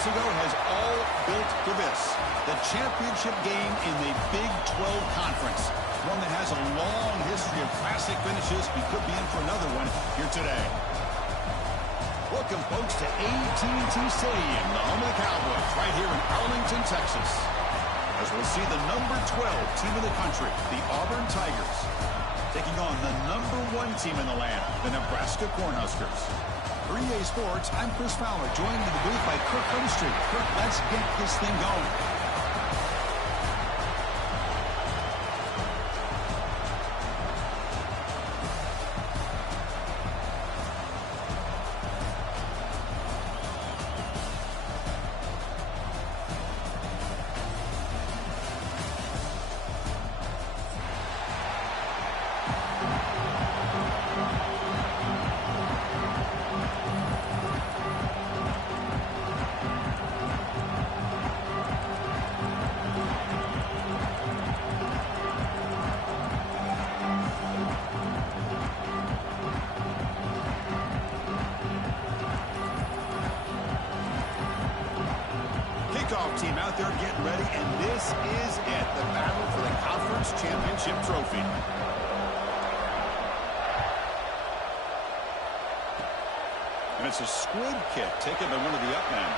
months ago has all built for this. The championship game in the Big 12 Conference. One that has a long history of classic finishes. We could be in for another one here today. Welcome, folks, to AT&T Stadium, the home of the Cowboys, right here in Arlington, Texas. As we'll see the number 12 team in the country, the Auburn Tigers, taking on the number 1 team in the land, the Nebraska Cornhuskers. For EA Sports, I'm Chris Fowler, joined in the booth by Kirk Herbstreit. Kirk, let's get this thing going. Team out there getting ready, and this is it, the battle for the conference championship trophy. And it's a squib kick taken by one of the up men.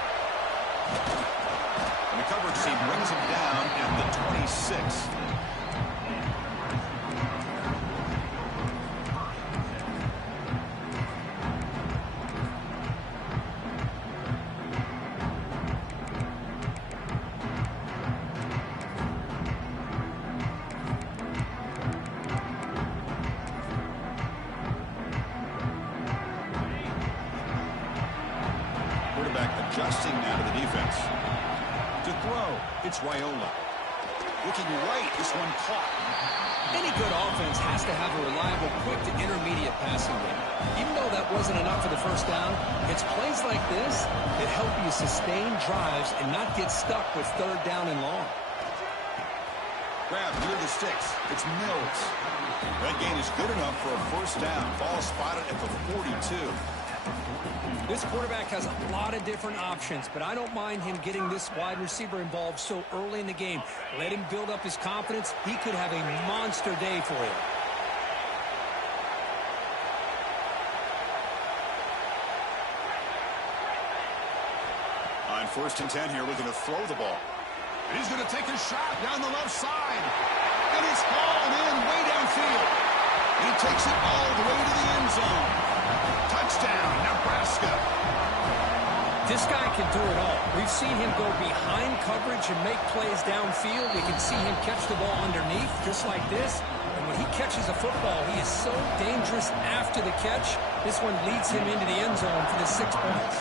And the coverage team brings him down at the 26. Adjusting now to the defense. To throw, it's Raiola. Looking right, this one caught. Any good offense has to have a reliable, quick to intermediate passing game. Even though that wasn't enough for the first down, it's plays like this that help you sustain drives and not get stuck with third down and long. Grab near the sticks. It's Mills. That gain is good enough for a first down. Ball spotted at the 42. This quarterback has a lot of different options, but I don't mind him getting this wide receiver involved so early in the game. Let him build up his confidence. He could have a monster day for you. On 1st and 10 here, looking to throw the ball. And he's going to take a shot down the left side. And it's hauled in way downfield. And he takes it all the way to the end zone. Touchdown, Nebraska. This guy can do it all. We've seen him go behind coverage and make plays downfield. We can see him catch the ball underneath, just like this. And when he catches a football, he is so dangerous after the catch. This one leads him into the end zone for the 6 points.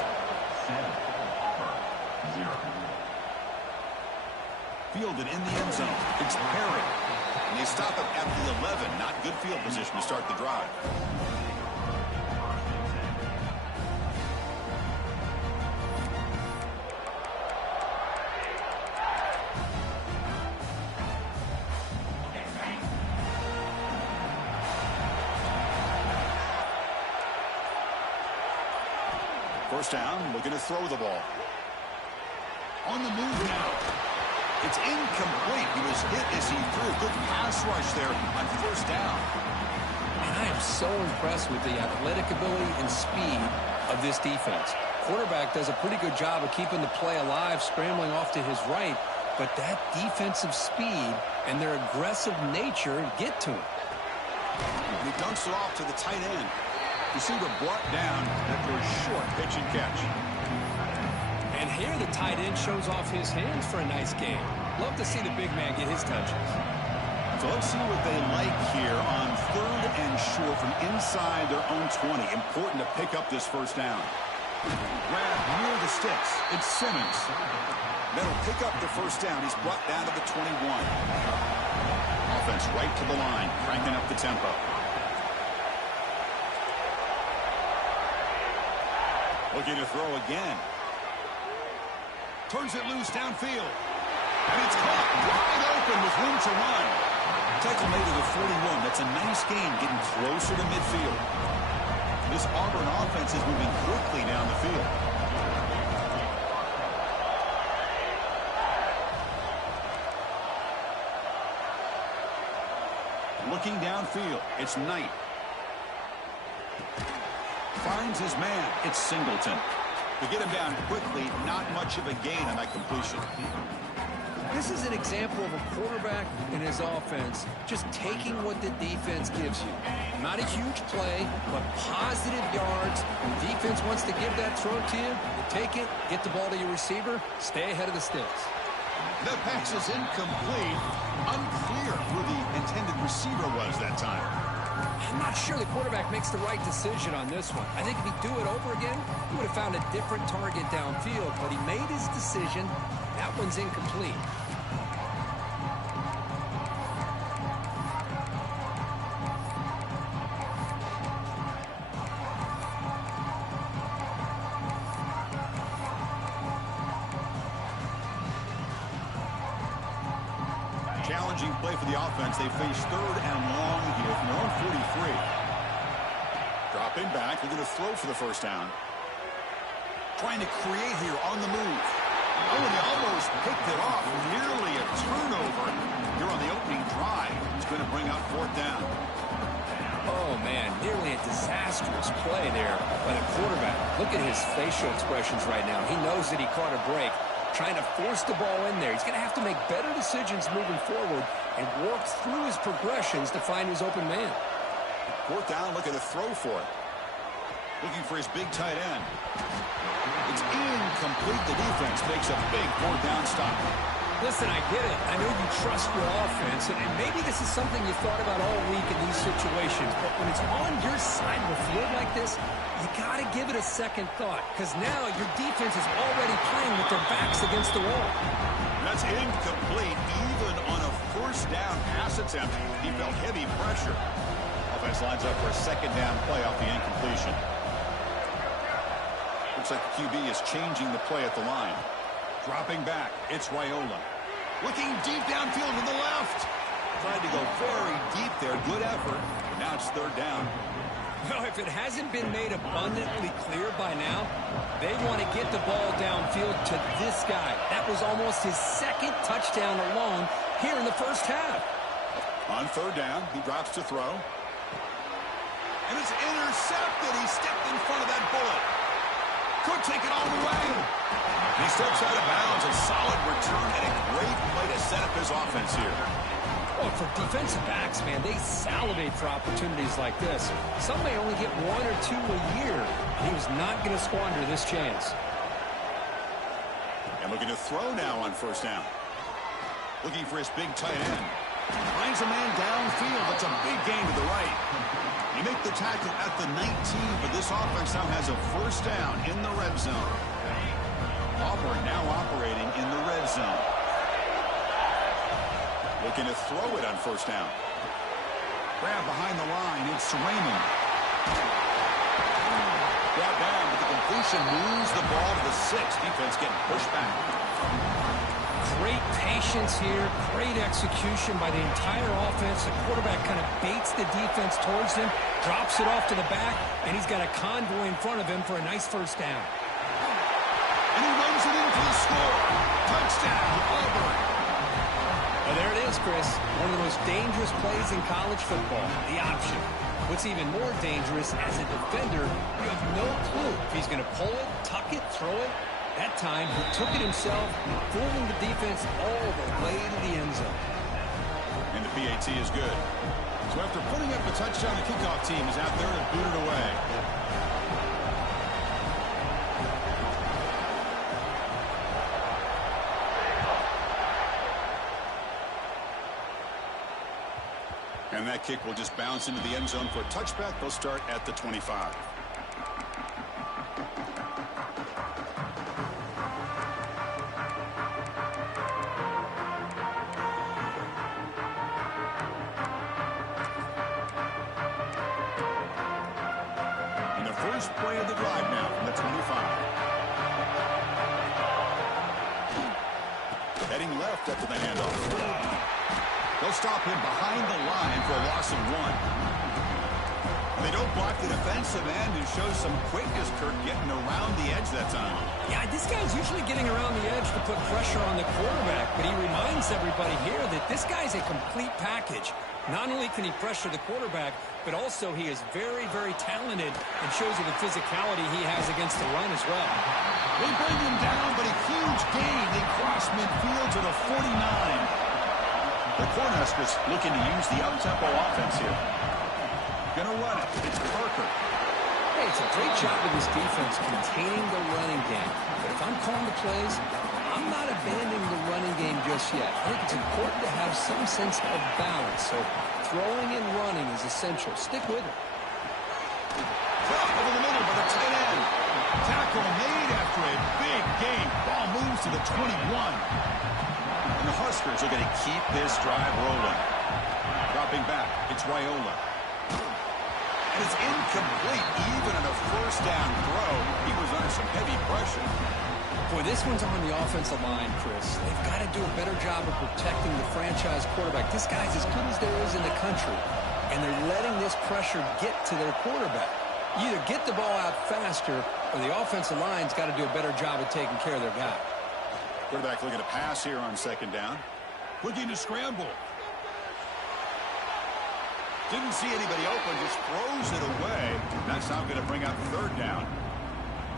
Fielded in the end zone. It's Perry. And they stop him at the 11. Not good field position to start the drive. First down, looking to throw the ball. On the move now. It's incomplete. He was hit as he threw. Good pass rush there on first down. And I am so impressed with the athletic ability and speed of this defense. Quarterback does a pretty good job of keeping the play alive, scrambling off to his right, but that defensive speed and their aggressive nature get to him. And he dunks it off to the tight end. Receiver brought down after a short pitch and catch. And here the tight end shows off his hands for a nice game. Love to see the big man get his touches. So let's see what they like here on 3rd and short from inside their own 20. Important to pick up this first down. Grab near the sticks. It's Simmons. That'll pick up the first down. He's brought down to the 21. Offense right to the line, cranking up the tempo. Looking to throw again. Turns it loose downfield. And it's caught wide open with room to run. Tackle made to the 41. That's a nice gain, getting closer to midfield. This Auburn offense is moving quickly down the field. Looking downfield, it's Knight. Finds his man. It's Singleton. To get him down quickly, not much of a gain on that completion. This is an example of a quarterback and his offense just taking what the defense gives you. Not a huge play, but positive yards. When defense wants to give that throw to you, you take it, get the ball to your receiver, stay ahead of the sticks. The pass is incomplete. Unclear who the intended receiver was that time. I'm not sure the quarterback makes the right decision on this one. I think if he'd do it over again, he would have found a different target downfield, but he made his decision. That one's incomplete. Challenging play for the offense. They face 3rd and long here from their own 43. Dropping back. They're going to throw for the first down. Trying to create here on the move. Oh, and he almost picked it off. Nearly a turnover here on the opening drive. It's going to bring up 4th down. Oh, man, nearly a disastrous play there by the quarterback. Look at his facial expressions right now. He knows that he caught a break, trying to force the ball in there. He's going to have to make better decisions moving forward and work through his progressions to find his open man. 4th down, look at the throw for it. Looking for his big tight end. It's incomplete. The defense takes a big 4th down stop. Listen, I get it. I know you trust your offense, and maybe this is something you thought about all week in these situations, but when it's on your side of the field like this, you got to give it a second thought, because now your defense is already playing with their backs against the wall. That's incomplete. Even on a 1st down pass attempt, he felt heavy pressure. Offense lines up for a 2nd down play off the incompletion. Looks like the QB is changing the play at the line. Dropping back, it's Raiola. Looking deep downfield to the left. Tried to go very deep there. Good effort. But now it's 3rd down. Well, if it hasn't been made abundantly clear by now, they want to get the ball downfield to this guy. That was almost his 2nd touchdown alone here in the 1st half. On 3rd down, he drops to throw. And it's intercepted. He stepped in front of that bullet. Could take it all the way. He steps out of bounds. A solid return and a great play to set up his offense here. Well, for defensive backs, man, they salivate for opportunities like this. Some may only get 1 or 2 a year, and he was not going to squander this chance. And looking to throw now on 1st down. Looking for his big tight end. Finds a man downfield. That's a big gain to the right. You make the tackle at the 19, but this offense now has a 1st down in the red zone. Auburn now operating in the red zone. Looking to throw it on 1st down. Grab behind the line. It's Raymond. Brought down, but the completion moves the ball to the 6. Defense getting pushed back. Great patience here, great execution by the entire offense. The quarterback kind of baits the defense towards him, drops it off to the back, and he's got a convoy in front of him for a nice 1st down. And he runs it in for the score. Touchdown, Auburn. Well, there it is, Chris. One of the most dangerous plays in college football, the option. What's even more dangerous, as a defender, you have no clue if he's going to pull it, tuck it, throw it. That time, he took it himself, fooling the defense all the way to the end zone. And the PAT is good. So after putting up a touchdown, the kickoff team is out there to boot it away. And that kick will just bounce into the end zone for a touchback. They'll start at the 25. And the first play of the drive now from the 25. Heading left after the handoff. They'll stop him behind the line for a loss of 1. They don't block the defensive end and show some quickness, Kirk, getting around the edge that time. Yeah, this guy's usually getting around the edge to put pressure on the quarterback, but he reminds everybody here that this guy's a complete package. Not only can he pressure the quarterback, but also he is very, very talented and shows you the physicality he has against the run as well. They bring him down, but a huge gain. They cross midfield to the 49. The Cornhuskers looking to use the up-tempo offense here. Gonna run it. It's Parker. Hey, it's a great job with this defense containing the running game. But if I'm calling the plays, I'm not abandoning the running game just yet. I think it's important to have some sense of balance. So throwing and running is essential. Stick with it. Drop over the middle by the tight end. Tackle made after a big gain. Ball moves to the 21. And the Huskers are going to keep this drive rolling. Dropping back, it's Raiola. And it's incomplete, even on a first down throw. He was under some heavy pressure. Boy, this one's on the offensive line, Chris. They've got to do a better job of protecting the franchise quarterback. This guy's as good as there is in the country, and they're letting this pressure get to their quarterback. You either get the ball out faster, or the offensive line's got to do a better job of taking care of their guy. Quarterback looking to pass here on second down. Looking to scramble. Didn't see anybody open, just throws it away. That's now going to bring up third down.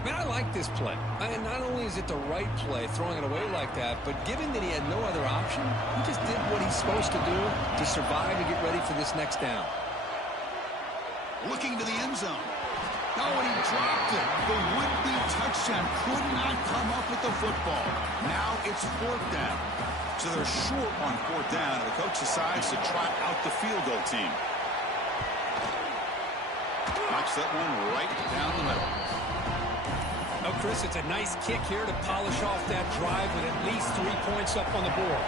Man, I like this play. And not only is it the right play, throwing it away like that, but given that he had no other option, he just did what he's supposed to do to survive and get ready for this next down. Looking to the end zone. No, and he dropped it. The would-be touchdown could not come up with the football. Now it's fourth down. So they're short on fourth down, and the coach decides to trot out the field goal team. Knocks that one right down the middle. Oh, Chris, it's a nice kick here to polish off that drive with at least 3 points up on the board.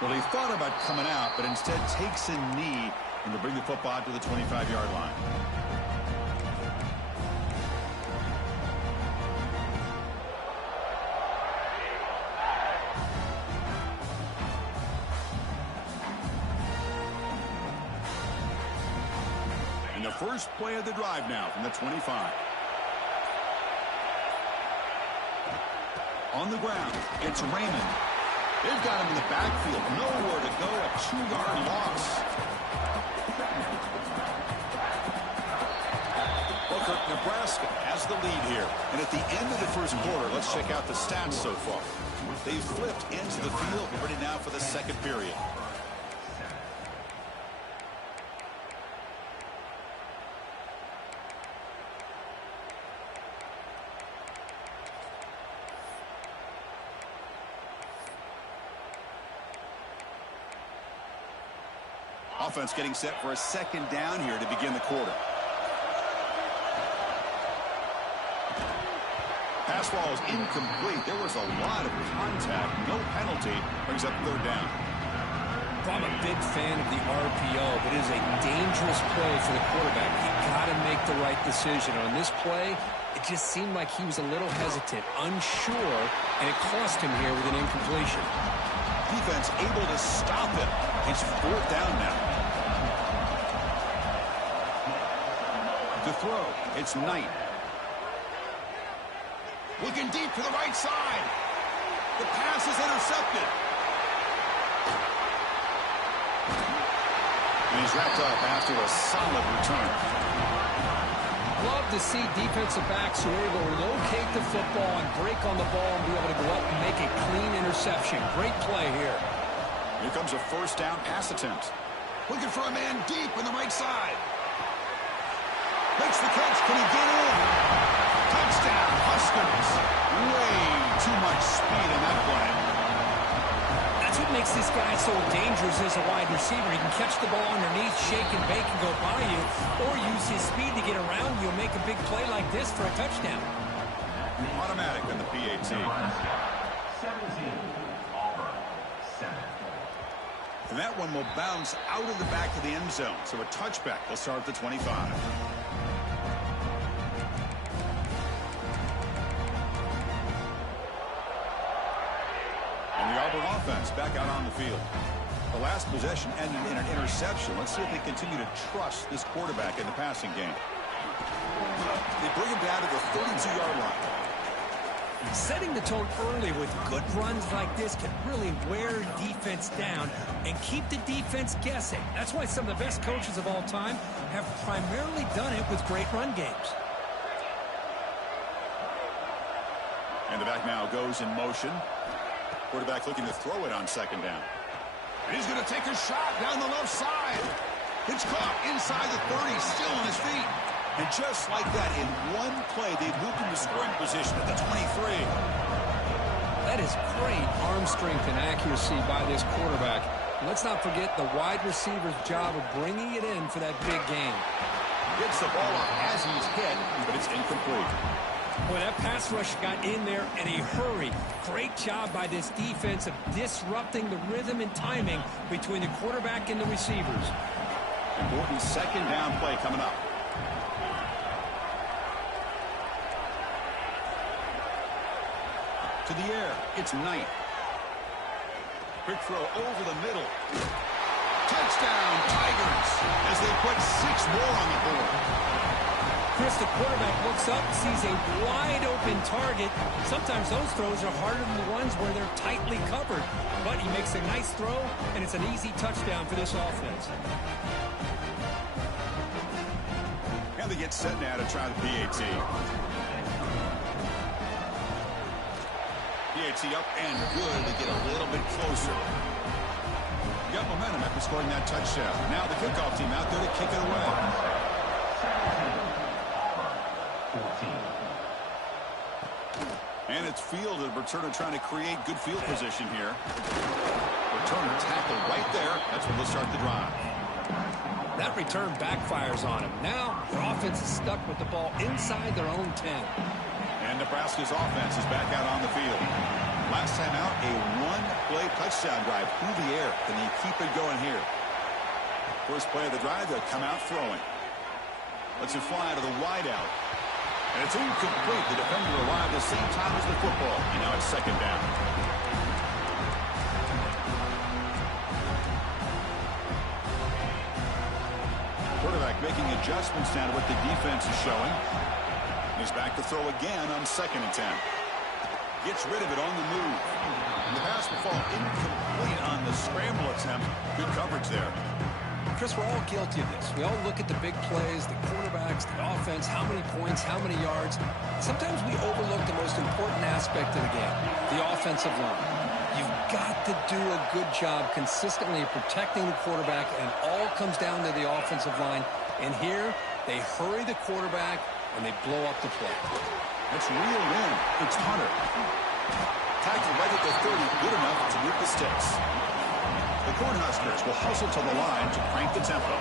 Well, he thought about coming out, but instead takes a knee and to bring the football to the 25-yard line. And the first play of the drive now from the 25. On the ground, it's Raymond. They've got him in the backfield. Nowhere to go. A 2-yard loss. Booker, Nebraska has the lead here. And at the end of the first quarter, let's check out the stats so far. They've flipped into the field. Ready now for the second period. Offense getting set for a second down here to begin the quarter. Pass ball is incomplete. There was a lot of contact. No penalty. Brings up third down. I'm a big fan of the RPO, but it is a dangerous play for the quarterback. You got to make the right decision. On this play, it just seemed like he was a little hesitant, unsure, and it cost him here with an incompletion. Defense able to stop him. It's fourth down now. To throw, it's Knight. Looking deep to the right side. The pass is intercepted. And he's wrapped up after a solid return. Love to see defensive backs who are able to locate the football and break on the ball and be able to go up and make a clean interception. Great play here. Here comes a first down pass attempt. Looking for a man deep on the right side. Makes the catch. Can he get in? Touchdown, Huskers. Way too much speed in that play. That's what makes this guy so dangerous as a wide receiver. He can catch the ball underneath, shake and bake and go by you, or use his speed to get around you and make a big play like this for a touchdown. Automatic on the PAT. And that one will bounce out of the back of the end zone. So a touchback. They'll start at the 25. And the Auburn offense back out on the field. The last possession ended in an interception. Let's see if they continue to trust this quarterback in the passing game. They bring him down to the 32-yard line. Setting the tone early with good runs like this can really wear defense down and keep the defense guessing. That's why some of the best coaches of all time have primarily done it with great run games. And the back now goes in motion. Quarterback looking to throw it on second down. And he's going to take a shot down the left side. It's caught inside the 30, still on his feet. And just like that, in one play, they moved into scoring position at the 23. That is great arm strength and accuracy by this quarterback. Let's not forget the wide receiver's job of bringing it in for that big game. Gets the ball up as he's hit, but it's incomplete. Boy, that pass rush got in there in a hurry. Great job by this defense of disrupting the rhythm and timing between the quarterback and the receivers. Important second down play coming up. To the air, it's Knight. Quick throw over the middle. Touchdown, Tigers, as they put 6 more on the board. Chris, the quarterback looks up, sees a wide-open target. Sometimes those throws are harder than the ones where they're tightly covered. But he makes a nice throw, and it's an easy touchdown for this offense. Now they get set now to try the PAT. PAT up and good to get a little bit closer. Got momentum after scoring that touchdown. Now the kickoff team out there to kick it away. And it's Field, the returner, trying to create good field position here. Returner tackled right there. That's where they'll start the drive. That return backfires on him. Now their offense is stuck with the ball inside their own 10. And Nebraska's offense is back out on the field. Last time out, a one-play touchdown drive through the air. Can they keep it going here? First play of the drive, they'll come out throwing. Let's it fly to the wideout. And it's incomplete. The defender arrived at the same time as the football. And now it's second down. Quarterback making adjustments now to what the defense is showing. He's back to throw again on 2nd and 10. Gets rid of it on the move. And the pass will fall incomplete on the scramble attempt. Good coverage there. Chris, we're all guilty of this. We all look at the big plays, the quarterbacks, the offense, how many points, how many yards. Sometimes we overlook the most important aspect of the game, the offensive line. You've got to do a good job consistently protecting the quarterback, and it all comes down to the offensive line. And here, they hurry the quarterback, and they blow up the play. It's reeled in. It's Hunter. Tackled right at the 30, good enough to move the sticks. The Cornhuskers will hustle to the line to crank the tempo.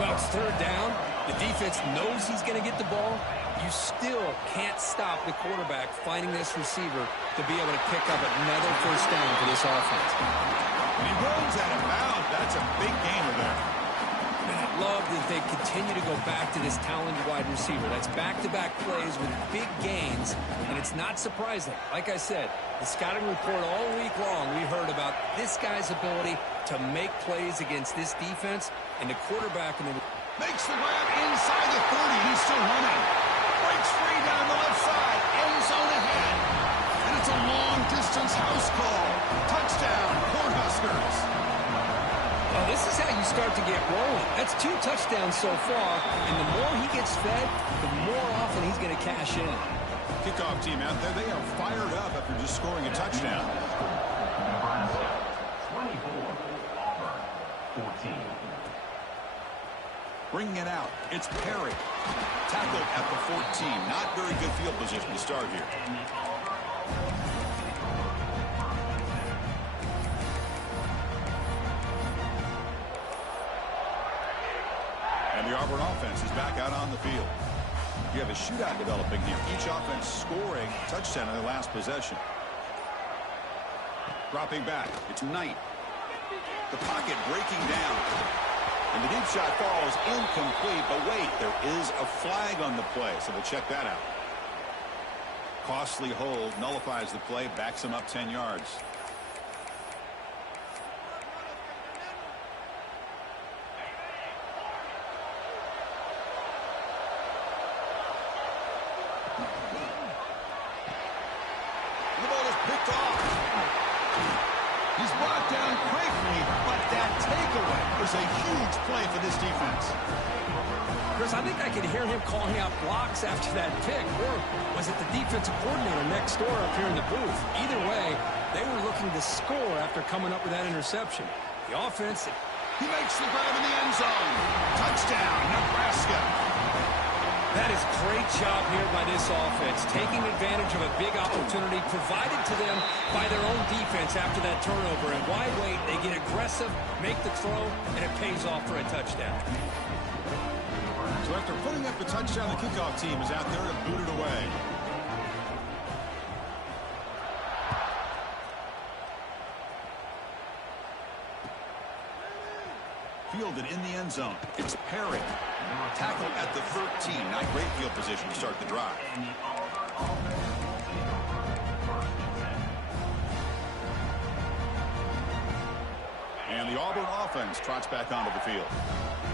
Well, it's third down. The defense knows he's going to get the ball. You still can't stop the quarterback finding this receiver to be able to pick up another first down for this offense. And he runs out of bounds. That's a big gainer there. And I love that they continue to go back to this talented wide receiver. That's back-to-back plays with big gains, and it's not surprising. Like I said, the scouting report all week long, we heard about this guy's ability to make plays against this defense, and the quarterback in the... Makes the grab inside the 30. He's still running. Breaks free down the left side. End zone ahead. And it's a long-distance house call. Touchdown, Cornhuskers. Well, this is how you start to get rolling. That's 2 touchdowns so far, and the more he gets fed, the more often he's going to cash in. Kickoff team out there, they are fired up after just scoring a touchdown. 24, Auburn, 14. Bringing it out, it's Perry. Tackled at the 14. Not very good field position to start here. And the Auburn offense is back out on the field. You have a shootout developing here. Each offense scoring a touchdown in their last possession. Dropping back, it's Knight. The pocket breaking down. And the deep shot falls incomplete, but wait, there is a flag on the play, so we'll check that out. Costly hold, nullifies the play, backs him up 10 yards. picked off. He's brought down quickly, but that takeaway was a huge play for this defense. Chris, I think I could hear him calling out blocks after that pick, or was it the defensive coordinator next door up here in the booth? Either way, they were looking to score after coming up with that interception. The offense... He makes the grab in the end zone. Touchdown, Nebraska. That is great job here by this offense, taking advantage of a big opportunity provided to them by their own defense after that turnover. And why wait? They get aggressive, make the throw, and it pays off for a touchdown. So after putting up a touchdown, the kickoff team is out there to boot it away. Fielded in the end zone. It's Perry. Tackle at the 13. Not great field position to start the drive. And the Auburn offense trots back onto the field.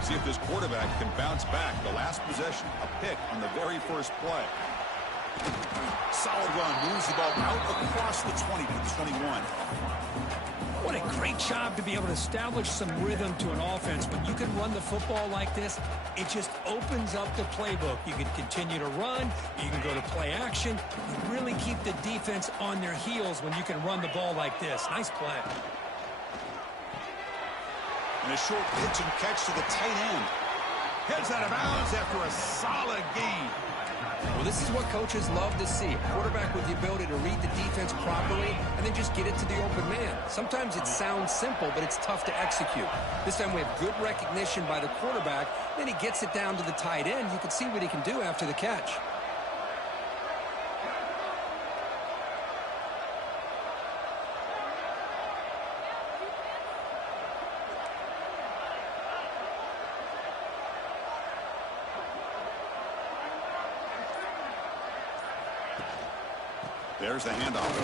See if this quarterback can bounce back. The last possession, a pick on the very first play. Solid run. Moves the ball out across the 20 to the 21. What a great job to be able to establish some rhythm to an offense. When you can run the football like this, it just opens up the playbook. You can continue to run. You can go to play action. You really keep the defense on their heels when you can run the ball like this. Nice play. And a short pitch and catch to the tight end. Heads out of bounds after a solid gain. Well, this is what coaches love to see. A quarterback with the ability to read the defense properly and then just get it to the open man. Sometimes it sounds simple, but it's tough to execute. This time we have good recognition by the quarterback. Then he gets it down to the tight end. You can see what he can do after the catch. There's the handoff.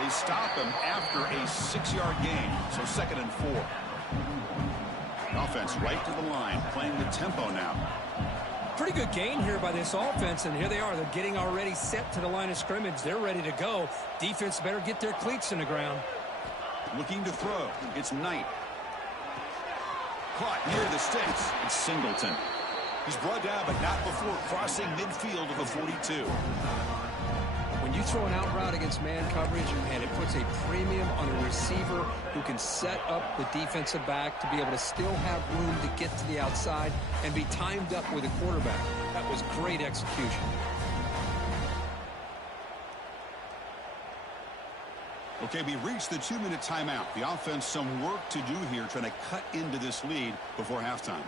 They stop him after a 6-yard gain, so 2nd and 4. Offense right to the line, playing the tempo now. Pretty good gain here by this offense, and here they are. They're getting already set to the line of scrimmage. They're ready to go. Defense better get their cleats in the ground. Looking to throw. It's Knight. Caught near the sticks. It's Singleton. He's brought down, but not before crossing midfield of the 42. When you throw an out route against man coverage, and it puts a premium on a receiver who can set up the defensive back to be able to still have room to get to the outside and be timed up with a quarterback. That was great execution. Okay, we reached the 2-minute timeout. The offense some work to do here, trying to cut into this lead before halftime.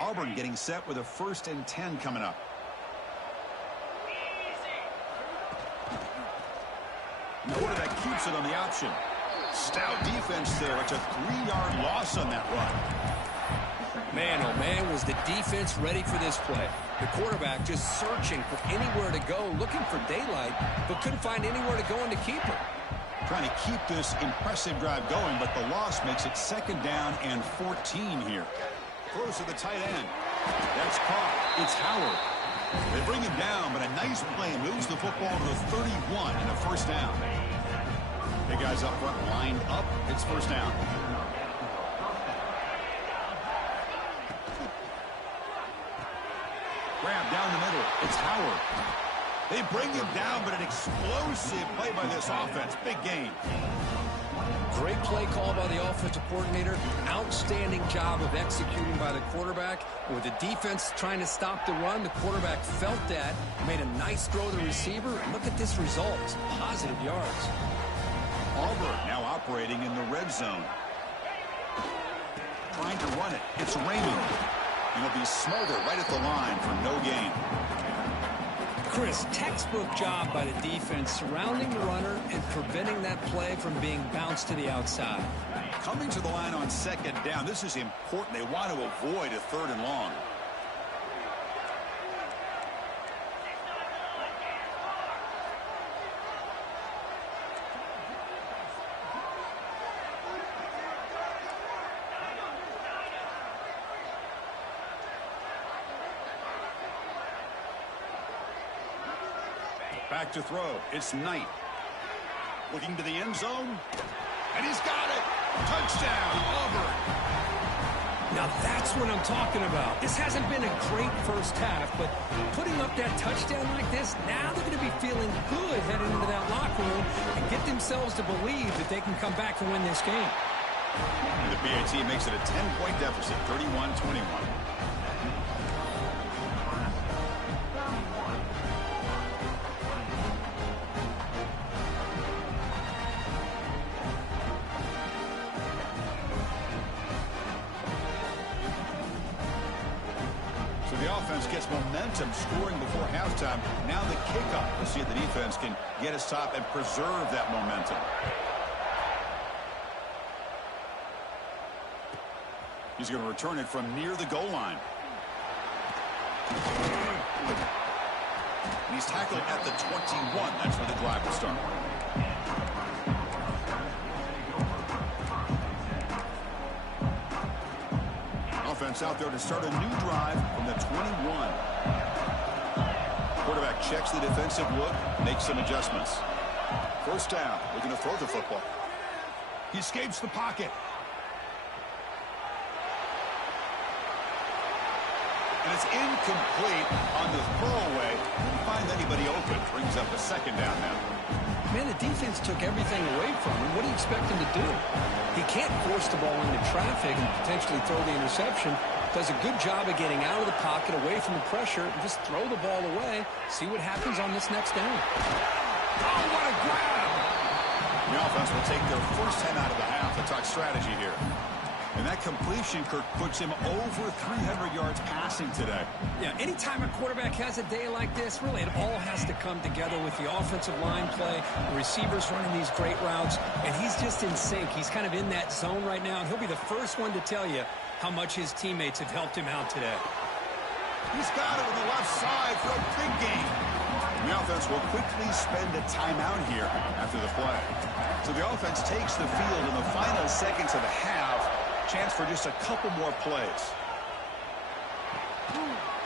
Auburn getting set with a 1st and 10 coming up. The quarterback keeps it on the option. Stout defense there. It's a 3-yard loss on that run. Man, oh man, was the defense ready for this play. The quarterback just searching for anywhere to go, looking for daylight, but couldn't find anywhere to go and to keep it. Trying to keep this impressive drive going, but the loss makes it 2nd down and 14 here. Throws to the tight end. That's caught. It's Howard. They bring him down, but a nice play moves the football to the 31 and a 1st down. The guys up front lined up. It's 1st down. Grab down the middle. It's Howard. They bring him down, but an explosive play by this offense. Big gain. Great play call by the offensive coordinator. Outstanding job of executing by the quarterback. With the defense trying to stop the run, the quarterback felt that, made a nice throw to the receiver, and look at this result. It's positive yards. Auburn now operating in the red zone. Trying to run it. It's Raymond. He'll be Smolder right at the line for no gain. Chris, textbook job by the defense surrounding the runner and preventing that play from being bounced to the outside. Coming to the line on second down, this is important. They want to avoid a 3rd and long. Back to throw. It's Knight. Looking to the end zone. And he's got it. Touchdown, Auburn. Now that's what I'm talking about. This hasn't been a great first half, but putting up that touchdown like this, now they're going to be feeling good heading into that locker room and get themselves to believe that they can come back and win this game. And the BAT makes it a 10-point deficit, 31-21. Gets momentum scoring before halftime. Now the kickoff. We'll see if the defense can get a stop and preserve that momentum. He's going to return it from near the goal line. And he's tackled at the 21. That's where the drive will start. Offense out there to start a new drive from the 21. Quarterback checks the defensive look, makes some adjustments. First down, looking to throw the football. He escapes the pocket. And it's incomplete on the throwaway. Didn't find anybody open. Brings up a second down now. Man, the defense took everything away from him. What do you expect him to do? He can't force the ball into traffic and potentially throw the interception. Does a good job of getting out of the pocket, away from the pressure, and just throw the ball away. See what happens on this next down. Oh, what a grab! The offense will take their first 10 out of the half. The talk strategy here. And that completion, Kirk, puts him over 300 yards passing today. Yeah, anytime a quarterback has a day like this, really it all has to come together with the offensive line play, the receivers running these great routes, and he's just in sync. He's kind of in that zone right now, and he'll be the first one to tell you how much his teammates have helped him out today. He's got it on the left side for a big game. The offense will quickly spend a timeout here after the play. So the offense takes the field in the final seconds of the half. Chance for just a couple more plays.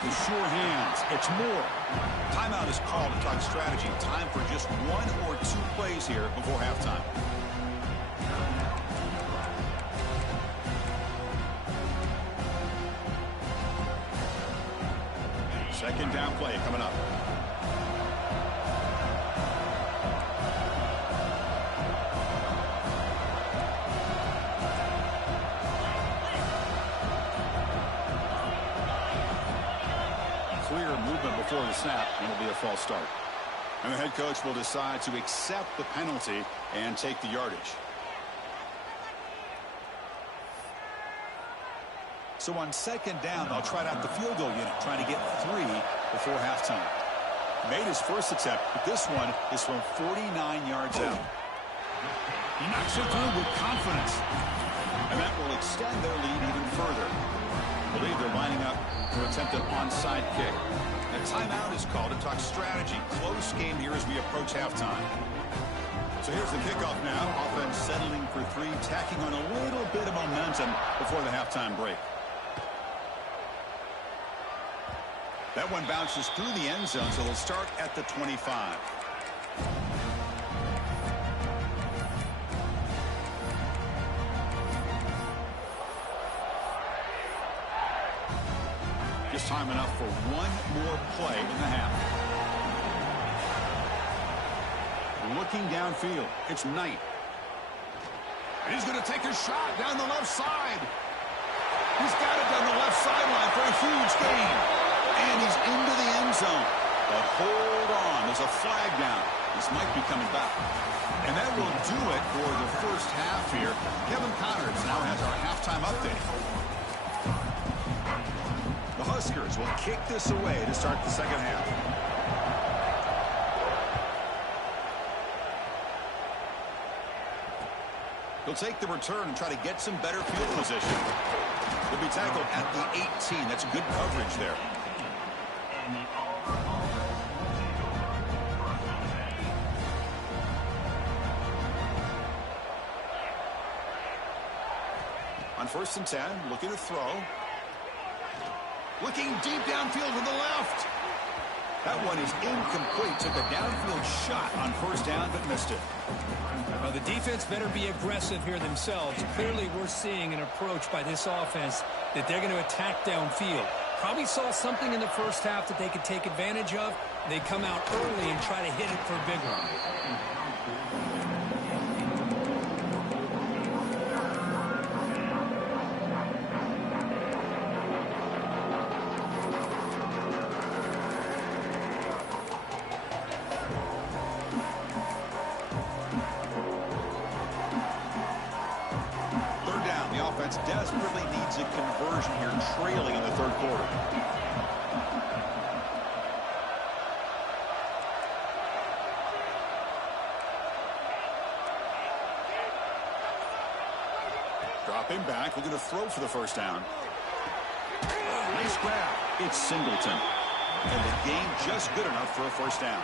The sure hands. It's more. Timeout is called to talk strategy. Time for just 1 or 2 plays here before halftime. Second down play coming up. Clear movement before the snap, and it'll be a false start. And the head coach will decide to accept the penalty and take the yardage. So on second down, they'll try out the field goal unit, trying to get 3 before halftime. Made his first attempt, but this one is from 49 yards out. He knocks it through with confidence. And that will extend their lead even further. I believe they're lining up to attempt an onside kick. A timeout is called to talk strategy. Close game here as we approach halftime. So here's the kickoff now. Offense settling for 3, tacking on a little bit of momentum before the halftime break. That one bounces through the end zone, so they'll start at the 25. Just time enough for 1 more play in the half. Looking downfield, it's Knight. And he's going to take a shot down the left side. He's got it down the left sideline for a huge gain. And he's into the end zone. But hold on, there's a flag down. This might be coming back. And that will do it for the first half here. Kevin Connors now has our halftime update. The Huskers will kick this away to start the second half. He'll take the return and try to get some better field position. He'll be tackled at the 18. That's good coverage there. On 1st and 10, looking to throw. Looking deep downfield to the left. That one is incomplete. Took a downfield shot on 1st down, but missed it. Well, the defense better be aggressive here themselves. Clearly, we're seeing an approach by this offense that they're going to attack downfield. Probably saw something in the first half that they could take advantage of. They come out early and try to hit it for a big one. Desperately needs a conversion here, trailing in the 3rd quarter. Dropping back, looking to throw for the 1st down. Nice grab. It's Singleton. And the game just good enough for a 1st down.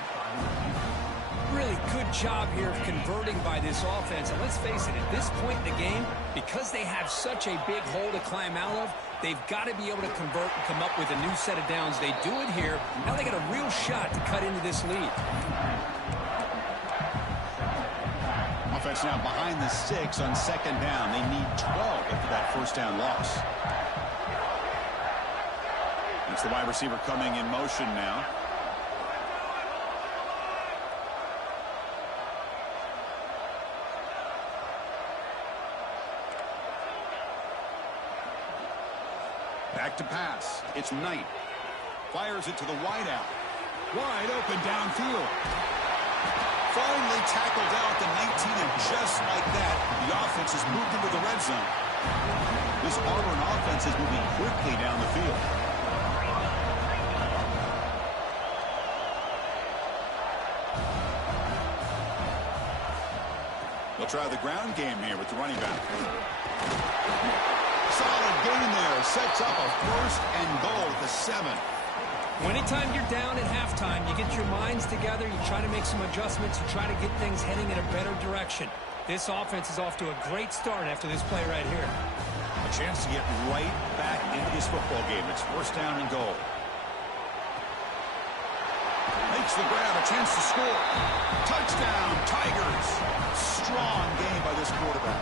Really good job here of converting by this offense. And let's face it, at this point in the game, because they have such a big hole to climb out of, they've got to be able to convert and come up with a new set of downs. They do it here. Now they got a real shot to cut into this lead. Offense now behind the 6 on 2nd down. They need 12 after that 1st down loss. It's the wide receiver coming in motion now. Back to pass. It's Knight. Fires it to the wideout. Wide open downfield. Finally tackled down at the 19, and just like that, the offense has moved into the red zone. This Auburn offense is moving quickly down the field. They'll try the ground game here with the running back. Solid gain there. Sets up a 1st and goal at the 7. Well, anytime you're down at halftime, you get your minds together, you try to make some adjustments, you try to get things heading in a better direction. This offense is off to a great start after this play right here. A chance to get right back into this football game. It's 1st down and goal. Makes the grab, a chance to score. Touchdown, Tigers. Strong game by this quarterback.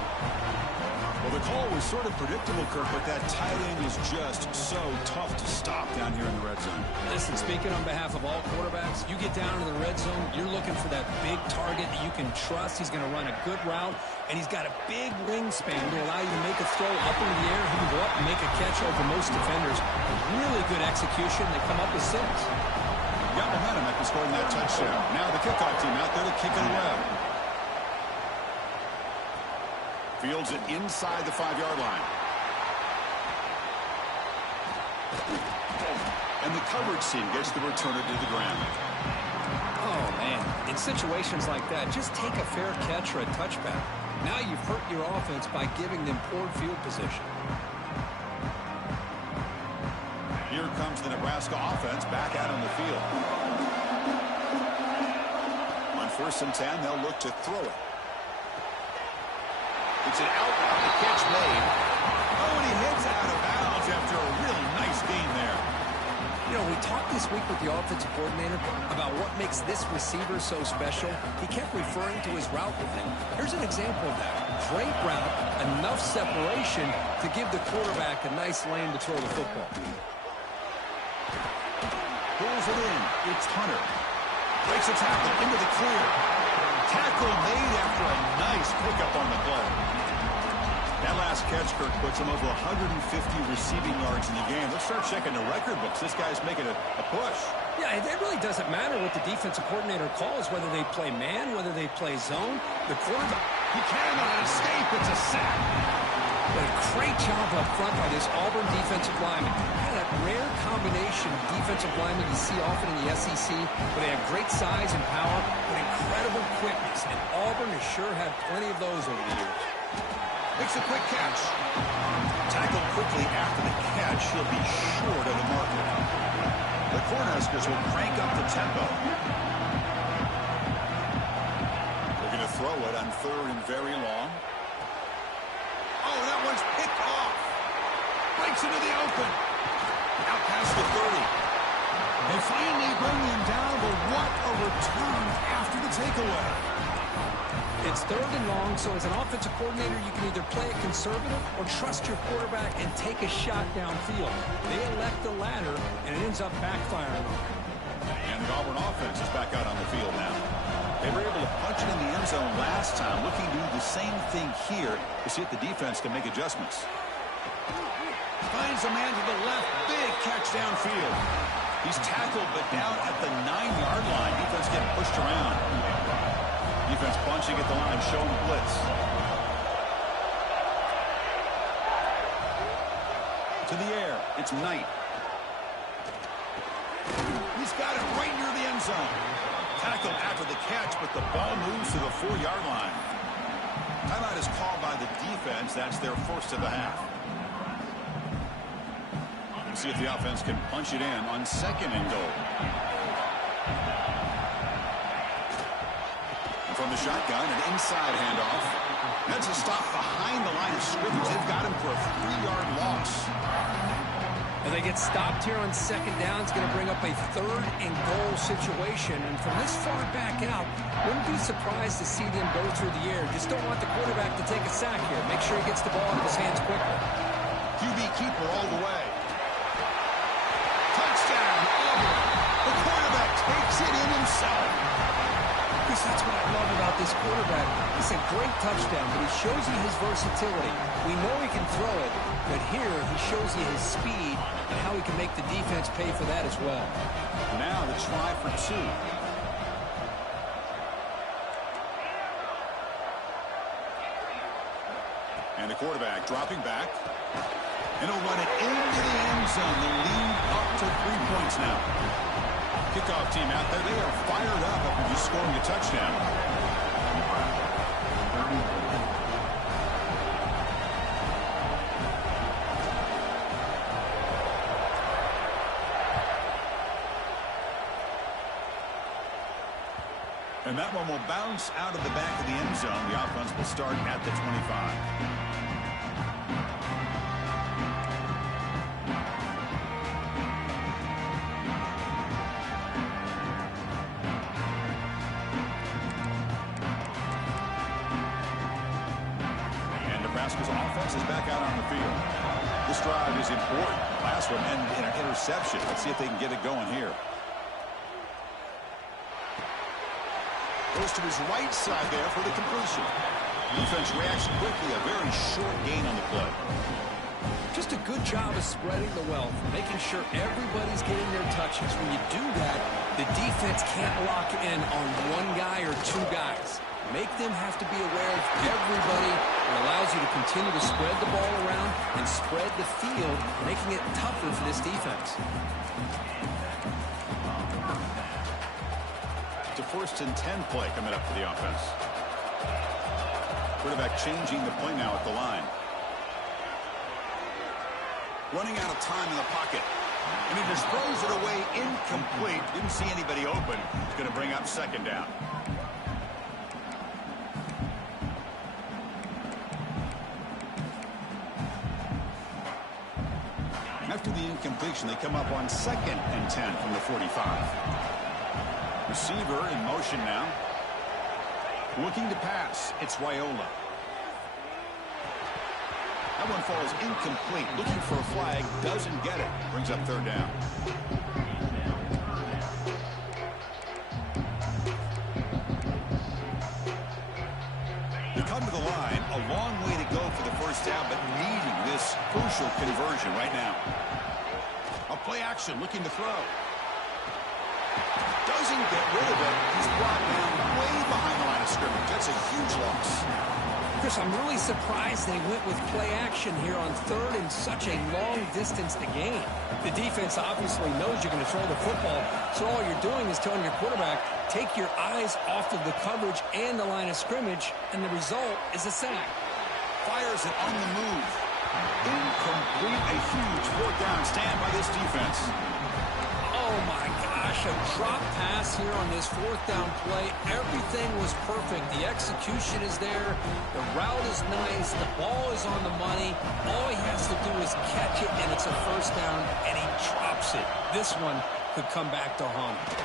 Well, the call was sort of predictable, Kirk, but that tight end is just so tough to stop down here in the red zone. Listen, speaking on behalf of all quarterbacks, you get down to the red zone, you're looking for that big target that you can trust. He's going to run a good route, and he's got a big wingspan to allow you to make a throw up into the air. He can go up and make a catch over most defenders. Really good execution. They come up with 6. Got momentum after scoring that touchdown. Now the kickoff team out there to kick it away. Fields it inside the 5-yard line. And the coverage team gets the returner to the ground. Oh, man. In situations like that, just take a fair catch or a touchback. Now you've hurt your offense by giving them poor field position. Here comes the Nebraska offense back out on the field. On 1st and 10, they'll look to throw it. It's an out route, the catch made. Oh, and he hits out of bounds after a really nice gain there. You know, we talked this week with the offensive coordinator about what makes this receiver so special. He kept referring to his route with him. Here's an example of that. Great route, enough separation to give the quarterback a nice lane to throw the football. Pulls it in. It's Hunter. Breaks a tackle into the clear. Tackle made after a nice pickup on the play. That last catch, Kirk, puts him over 150 receiving yards in the game. Let's start checking the record books. This guy's making a push. Yeah, it really doesn't matter what the defensive coordinator calls, whether they play man, whether they play zone. The quarterback, he cannot escape. It's a sack. But a great job up front by this Auburn defensive lineman. Kind of that rare combination of defensive linemen you see often in the SEC, where they have great size and power, but incredible quickness. And Auburn has sure had plenty of those over the years. Makes a quick catch. Tackled quickly after the catch. He'll be short of the marker. The Cornhuskers will crank up the tempo. They're going to throw it on 3rd and very long. Oh, that one's picked off. Breaks into the open. Out past the 30. They finally bring him down, but what a return after the takeaway. It's 3rd and long, so as an offensive coordinator, you can either play it conservative or trust your quarterback and take a shot downfield. They elect the latter, and it ends up backfiring on them. And the Auburn offense is back out on the field now. They were able to punch it in the end zone last time, looking to do the same thing here to see if the defense can make adjustments. Finds a man to the left. Big catch downfield. He's tackled, but down at the 9-yard line. Defense getting pushed around. Defense bunching at the line, showing the blitz. To the air. It's Knight. He's got it right near the end zone. Tackled after the catch, but the ball moves to the 4-yard line. Timeout is called by the defense. That's their first of the half. See if the offense can punch it in on 2nd and goal. And from the shotgun, an inside handoff. That's a stop behind the line of scrimmage. They've got him for a 3-yard loss. And they get stopped here on 2nd down. It's going to bring up a 3rd and goal situation. And from this far back out, wouldn't be surprised to see them go through the air. Just don't want the quarterback to take a sack here. Make sure he gets the ball out of his hands quickly. QB keeper all the way. Touchdown, Auburn. The quarterback takes it in himself. Chris, that's what I love about this quarterback. It's a great touchdown, but he shows you his versatility. We know he can throw it, but here he shows you his speed and how he can make the defense pay for that as well. Now the try for 2. And the quarterback dropping back. And he'll run it into the end zone. The lead up to 3 points now. Kickoff team out there. They are fired up after just scoring a touchdown. And that one will bounce out of the back of the end zone. The offense will start at the 25. Nebraska's offense is back out on the field. This drive is important. Last one ended in an interception. Let's see if they can get it going here. Goes to his right side there for the completion. Defense reacts quickly. A very short gain on the play. Just a good job of spreading the wealth, making sure everybody's getting their touches. When you do that, the defense can't lock in on one guy or 2 guys. Make them have to be aware of everybody. It allows you to continue to spread the ball around and spread the field, making it tougher for this defense. It's a 1st and 10 play coming up for the offense. Quarterback changing the play now at the line. Running out of time in the pocket. And he just throws it away incomplete. Didn't see anybody open. It's going to bring up 2nd down. After the incompletion, they come up on 2nd and 10 from the 45. Receiver in motion now. Looking to pass. It's Raiola. That one falls incomplete. Looking for a flag. Doesn't get it. Brings up 3rd down. They come to the line. A long way to go for the 1st down, but needing this crucial conversion right now. A play action, looking to throw. Doesn't get rid of it. He's brought down way behind the line of scrimmage. That's a huge loss. Chris, I'm really surprised they went with play action here on 3rd and such a long distance to gain. The defense obviously knows you're going to throw the football, so all you're doing is telling your quarterback, take your eyes off of the coverage and the line of scrimmage, and the result is a sack. Fires it on the move. Incomplete. A huge fourth down stand by this defense. Oh, my gosh, a drop pass here on this fourth down play. Everything was perfect. The execution is there. The route is nice. The ball is on the money. All he has to do is catch it, and it's a first down, and he drops it. This one could come back to haunt him.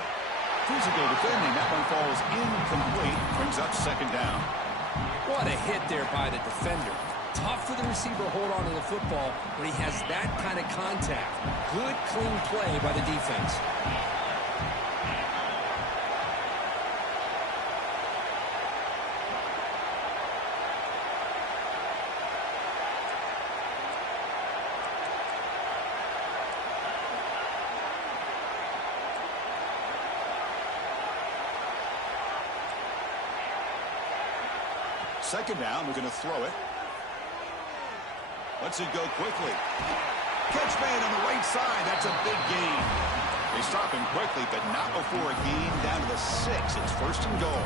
Physical defending. That one falls incomplete. Brings up second down. What a hit there by the defender. Tough for the receiver to hold on to the football when he has that kind of contact. Good, clean play by the defense. Second down, we're going to throw it. Lets it go quickly. Catch made on the right side. That's a big gain. They stop him quickly, but not before a gain down to the 6. It's first and goal.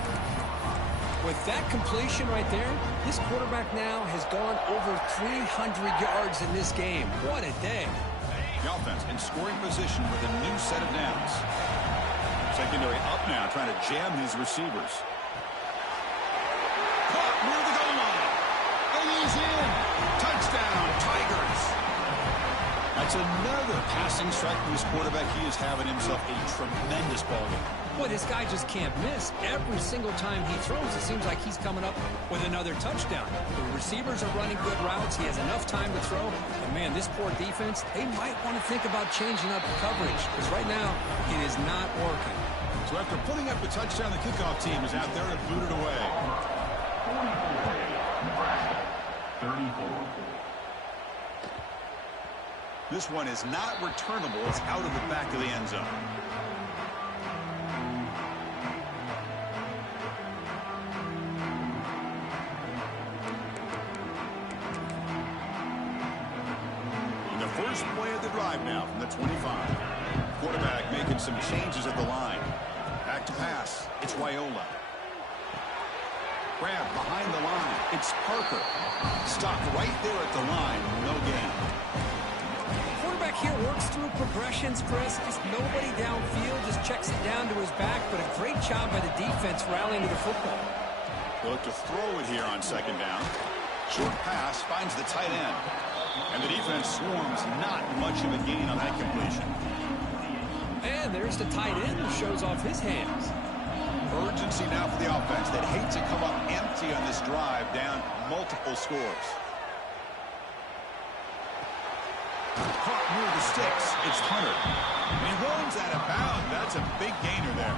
With that completion right there, this quarterback now has gone over 300 yards in this game. What a day. The offense in scoring position with a new set of downs. Secondary up now, trying to jam his receivers. Caught near the goal line. And he's in. Touchdown, Tigers. That's another passing strike for his quarterback. He is having himself a tremendous ball game. Boy, this guy just can't miss. Every single time he throws, it seems like he's coming up with another touchdown. The receivers are running good routes. He has enough time to throw. And, man, this poor defense, they might want to think about changing up the coverage because right now it is not working. So after putting up the touchdown, the kickoff team is out there to boot it away. 34. This one is not returnable. It's out of the back of the end zone. The first play of the drive now from the 25. Quarterback making some changes at the line. Back to pass. It's Raiola. Grab behind the line. It's Parker. Stopped right there at the line. No gain. Quarterback here works through progressions, Chris. Just nobody downfield. Just checks it down to his back. But a great job by the defense rallying to the football. They'll look to throw it here on second down. Short pass finds the tight end. And the defense swarms. Not much of a gain on that completion. And there's the tight end who shows off his hands. Urgency now for the offense that hates to come up empty on this drive, down multiple scores. Caught near the sticks. It's Hunter. He runs out of bounds. That's a big gainer there.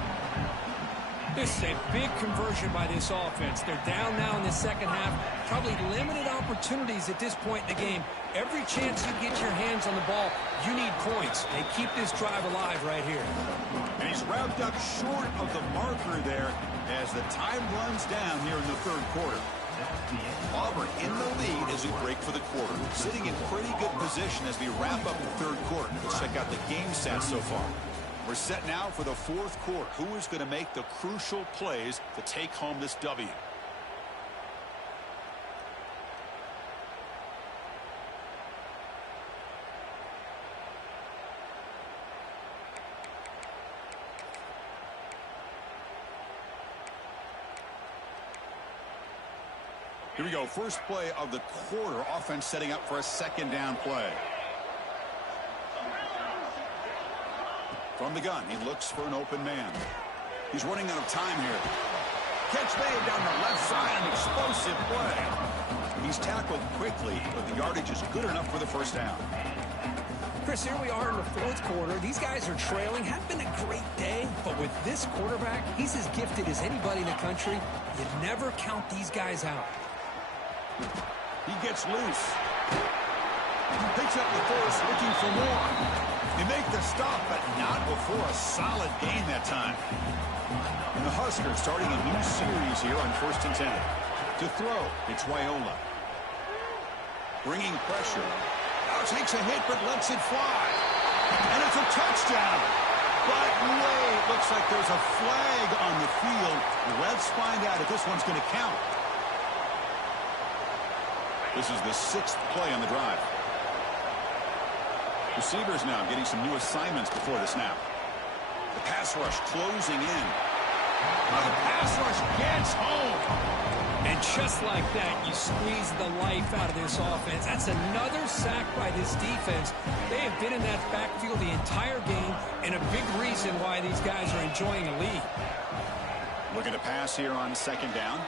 This is a big conversion by this offense. They're down now in the second half. Probably limited opportunities at this point in the game. Every chance you get your hands on the ball, you need points. They keep this drive alive right here. And he's wrapped up short of the marker there as the time runs down here in the third quarter. Auburn in the lead as we break for the quarter. Sitting in pretty good position as we wrap up the third quarter. Let's check out the game stats so far. We're set now for the fourth quarter. Who is going to make the crucial plays to take home this W? Here we go. First play of the quarter. Offense setting up for a second down play. From the gun, he looks for an open man. He's running out of time here. Catch made down the left side, an explosive play. He's tackled quickly, but the yardage is good enough for the first down. Chris, here we are in the fourth quarter. These guys are trailing. Had been a great day, but with this quarterback, he's as gifted as anybody in the country. You never count these guys out. He gets loose. He picks up the force, looking for more. They make the stop, but not before a solid gain that time. And the Huskers starting a new series here on 1st and 10. To throw, it's Raiola. Bringing pressure. Now takes a hit, but lets it fly. And it's a touchdown. But wait, looks like there's a flag on the field. Let's find out if this one's going to count. This is the 6th play on the drive. Receivers now getting some new assignments before the snap. The pass rush closing in. Oh, the pass rush gets home. And just like that, you squeeze the life out of this offense. That's another sack by this defense. They have been in that backfield the entire game, and a big reason why these guys are enjoying a lead. Looking to pass here on 2nd down.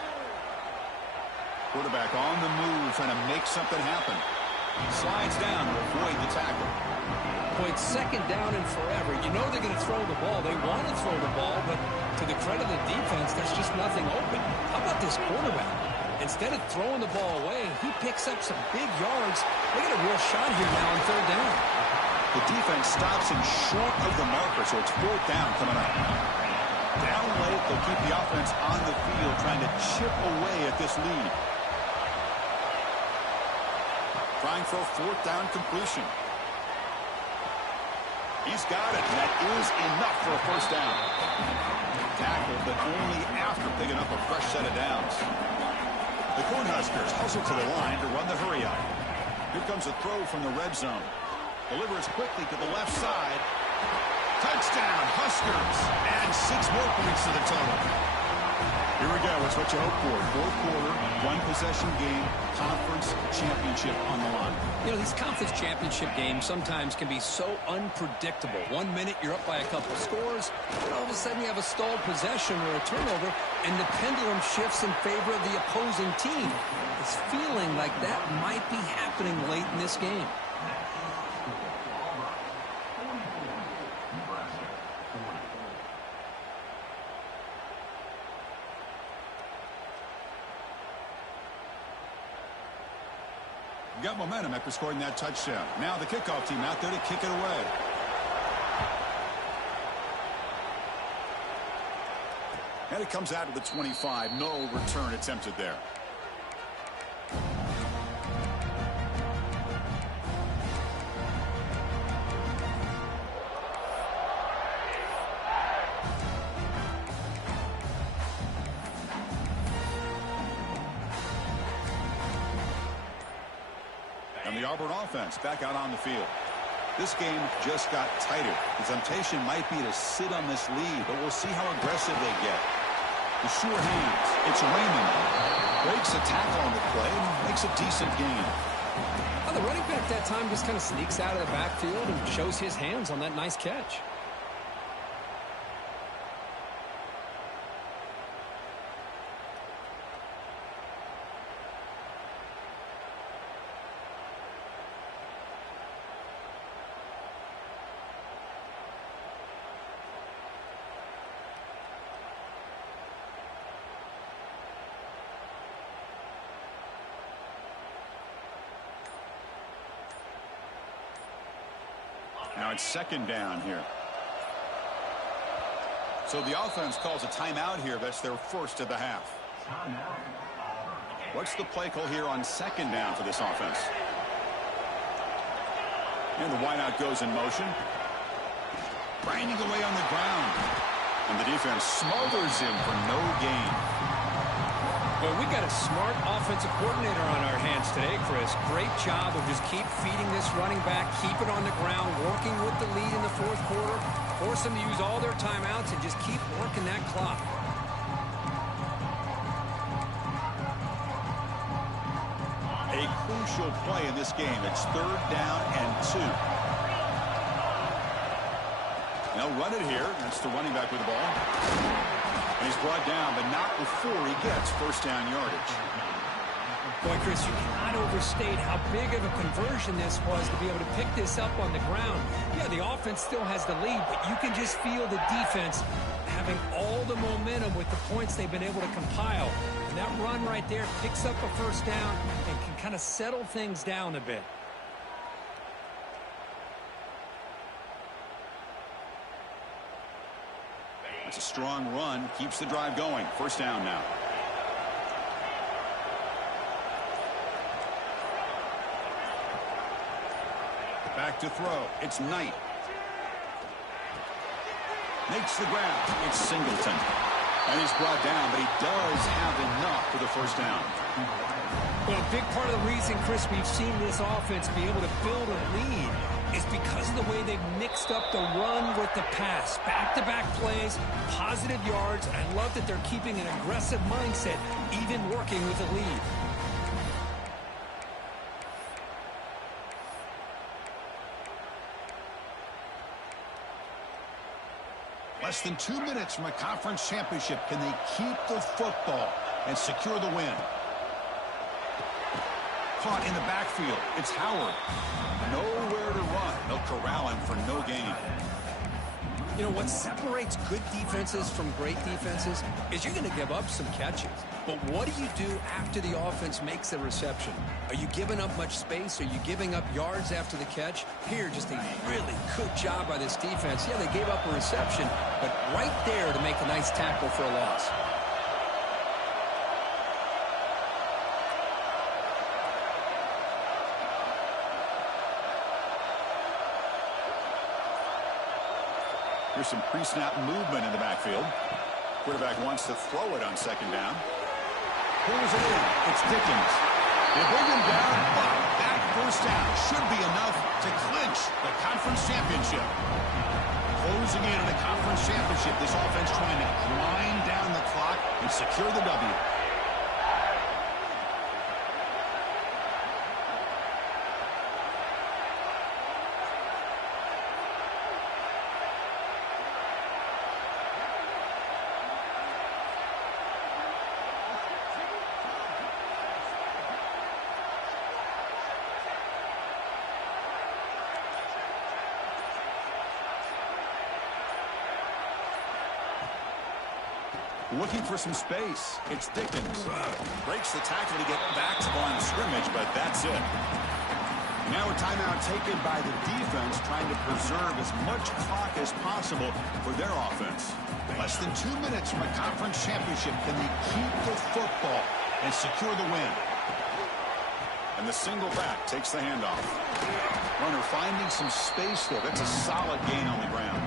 Quarterback on the move, trying to make something happen. Slides down to avoid the tackle. Boy, it's 2nd down and forever. You know they're going to throw the ball. They want to throw the ball, but to the credit of the defense, there's just nothing open. How about this quarterback? Instead of throwing the ball away, he picks up some big yards. They get a real shot here now on 3rd down. The defense stops him short of the marker, so it's 4th down coming up. Down late, they'll keep the offense on the field, trying to chip away at this lead. Trying for a 4th down completion. He's got it, and that is enough for a 1st down. Tackled, but only after picking up a fresh set of downs. The Cornhuskers hustle to the line to run the hurry-up. Here comes a throw from the red zone. Delivers quickly to the left side. Touchdown, Huskers. And 6 more points to the total. Here we go. It's what you hope for. 4th quarter, 1-possession game, conference championship on the line. You know, these conference championship games sometimes can be so unpredictable. 1 minute you're up by a couple scores, and all of a sudden you have a stalled possession or a turnover, and the pendulum shifts in favor of the opposing team. It's feeling like that might be happening late in this game. Got momentum after scoring that touchdown. Now the kickoff team out there to kick it away. And it comes out of the 25. No return attempted there. And the Auburn offense back out on the field. This game just got tighter. The temptation might be to sit on this lead, but we'll see how aggressive they get. The sure hands. It's Raymond. Breaks a tackle on the play and makes a decent gain. Well, the running back that time just kind of sneaks out of the backfield and shows his hands on that nice catch. Now it's 2nd down here. So the offense calls a timeout here. That's their first of the half. What's the play call here on 2nd down for this offense? And the wideout goes in motion. Grinding away on the ground. And the defense smothers him for no gain. Well, we got a smart offensive coordinator on our hands today, Chris. Great job of just keep feeding this running back, keep it on the ground, working with the lead in the 4th quarter, force them to use all their timeouts, and just keep working that clock. A crucial play in this game. It's 3rd down and 2. Now run it here. That's the running back with the ball. And he's brought down, but not before he gets 1st down yardage. Boy, Chris, you cannot overstate how big of a conversion this was to be able to pick this up on the ground. Yeah, the offense still has the lead, but you can just feel the defense having all the momentum with the points they've been able to compile. And that run right there picks up a 1st down and can kind of settle things down a bit. It's a strong run, keeps the drive going. 1st down now. Back to throw. It's Knight. Makes the grab. It's Singleton. And he's brought down, but he does have enough for the 1st down. Well, a big part of the reason, Chris, we've seen this offense be able to build a lead is because of the way they've mixed up the run with the pass. Back-to-back plays, positive yards, and I love that they're keeping an aggressive mindset, even working with the lead. Less than 2 minutes from a conference championship. Can they keep the football and secure the win? Caught in the backfield. It's Howard. Nowhere to run. They'll corral him for no gain. You know, what separates good defenses from great defenses is you're going to give up some catches. But what do you do after the offense makes the reception? Are you giving up much space? Are you giving up yards after the catch? Here, just a really good job by this defense. Yeah, they gave up a reception, but right there to make a nice tackle for a loss. Here's some pre-snap movement in the backfield. Quarterback wants to throw it on second down. Pulls it in. It's Dickens. They bring him down, but that first down should be enough to clinch the conference championship. Closing in on the conference championship, this offense trying to grind down the clock and secure the W. Looking for some space. It's Dickens. Breaks the tackle to get back to the line of scrimmage, but that's it. Now a timeout taken by the defense, trying to preserve as much clock as possible for their offense. Less than 2 minutes from a conference championship. Can they keep the football and secure the win? And the single back takes the handoff. Runner finding some space there. That's a solid gain on the ground.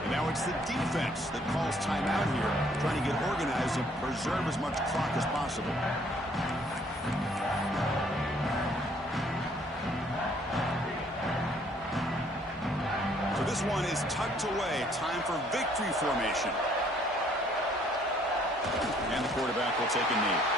And now it's the defense that calls timeout here, trying to get organized and preserve as much clock as possible. So this one is tucked away. Time for victory formation. And the quarterback will take a knee.